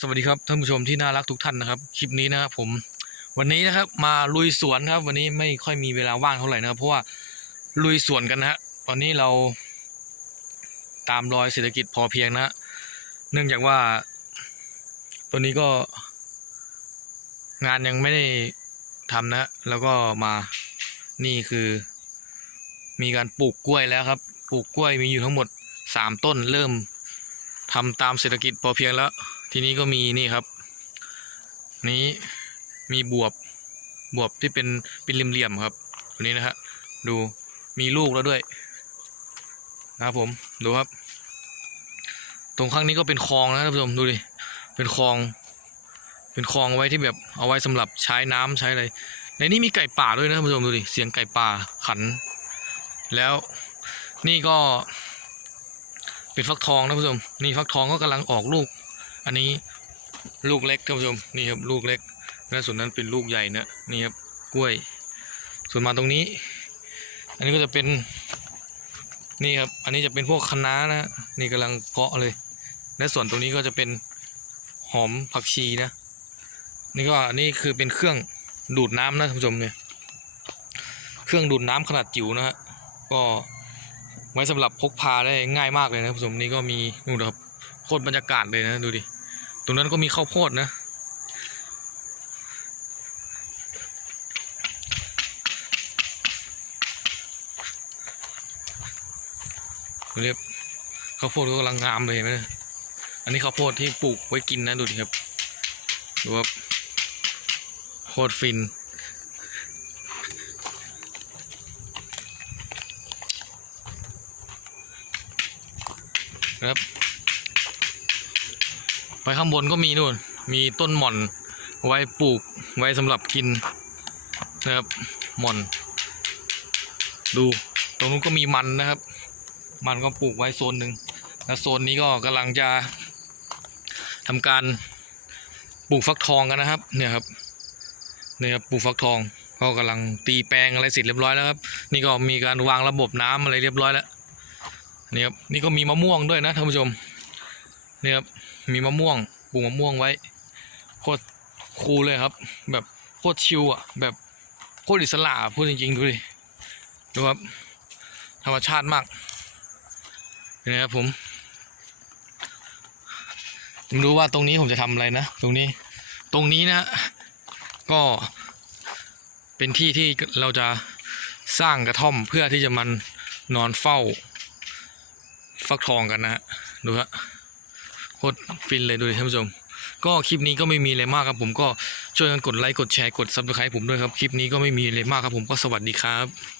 สวัสดีครับท่านผู้ชมที่น่ารักทุกท่านนะครับคลิปนี้นะครับผมวันนี้นะครับมาลุยสวนครับ วันนี้ไม่ค่อยมีเวลาว่างเท่าไหร่นะครับเพราะว่าลุยสวนกันนะฮะตอนนี้เราตามรอยเศรษฐกิจพอเพียงนะฮะเนื่องจากว่าตัวนี้ก็งานยังไม่ได้ทำนะแล้วก็มานี่คือ มีการปลูกกล้วยแล้วครับ ปลูกกล้วยมีอยู่ทั้งหมดสามต้นเริ่ม ทำตามเศรษฐกิจพอเพียงแล้ว ทีนี้ก็มีนี่ครับ นี้มีบวบบวบที่เป็นเป็นเหลี่ยมๆครับตัวนี้นะฮะดูมีลูกแล้วด้วยนะครับผมดูครับ ตรงข้างนี้ก็เป็นคลองนะท่านผู้ชมดูดิเป็นคลอง เป็นคลองไว้ที่แบบเอาไว้สำหรับใช้น้ำใช้อะไรในนี้มีไก่ป่าด้วยนะท่านผู้ชมดูดิเสียงไก่ป่าขัน แล้วนี่ก็ เป็นฟักทองนะผู้ชมนี่ฟักทองก็กำลังออกลูก อันนี้ลูกเล็กท่านผู้ชมนี่ครับลูกเล็กและส่วนนั้นเป็นลูกใหญ่นะนี่ครับกล้วย ส่วนมาตรงนี้ อันนี้ก็จะเป็นนี่ครับอันนี้จะเป็นพวกคะน้านะนี่กำลังเพาะเลย และส่วนตรงนี้ก็จะเป็นหอมผักชีนะ นี่ก็อันนี้คือเป็นเครื่องดูดน้ำนะท่านผู้ชมเนี่ยเครื่องดูดน้ำขนาดจิ๋วนะฮะก็ ไว้สำหรับพกพาได้ง่ายมากเลยนะผู้ชมนี่ก็มีนู่นครับโคตรบรรยากาศเลยนะดูดิตรงนั้นก็มีข้าวโพดนะ เรียบข้าวโพดก็กำลังงามเลยนไหมนะอันนี้ข้าวโพดที่ปลูกไว้กินนะดูดิครับดูครับโคตรฟิน ครับ ไปข้างบนก็มีนู่น มีต้นหม่อนไว้ปลูกไว้สำหรับกินนะครับหม่อน ดูตรงนู้นก็มีมันนะครับ มันก็ปลูกไว้โซนหนึ่งแล้วโซนนี้ก็กำลังจะทำการปลูกฟักทองกันนะครับ เนี่ยครับเนี่ยครับปลูกฟักทองก็กำลังตีแปลงอะไรเสร็จเรียบร้อยแล้วครับ นี่ก็มีการวางระบบน้ำอะไรเรียบร้อยแล้ว นี่ครับนี่ก็มีมะม่วงด้วยนะท่านผู้ชมนี่ครับมีมะม่วงปลูกมะม่วงไว้โคตรคูลเลยครับ แบบโคตรชิลอะแบบโคตรอิสระพูดจริงๆดูดิดูครับธรรมชาติมากนไหมครับผมผมรู้ว่าตรงนี้ผมจะทำอะไรนะ ตรงนี้ตรงนี้นะ ก็เป็นที่ที่เราจะสร้างกระท่อมเพื่อที่จะมันนอนเฝ้า ฟักทองกันนะฮะดูฮะโคตรฟินเลยดูท่านผู้ชม ก็คลิปนี้ก็ไม่มีอะไรมากครับผมก็ช่วยกันกดไลค์กดแชร์กดซับสไครต์ผมด้วยครับคลิปนี้ก็ไม่มีอะไรมากครับผมก็สวัสดีครับ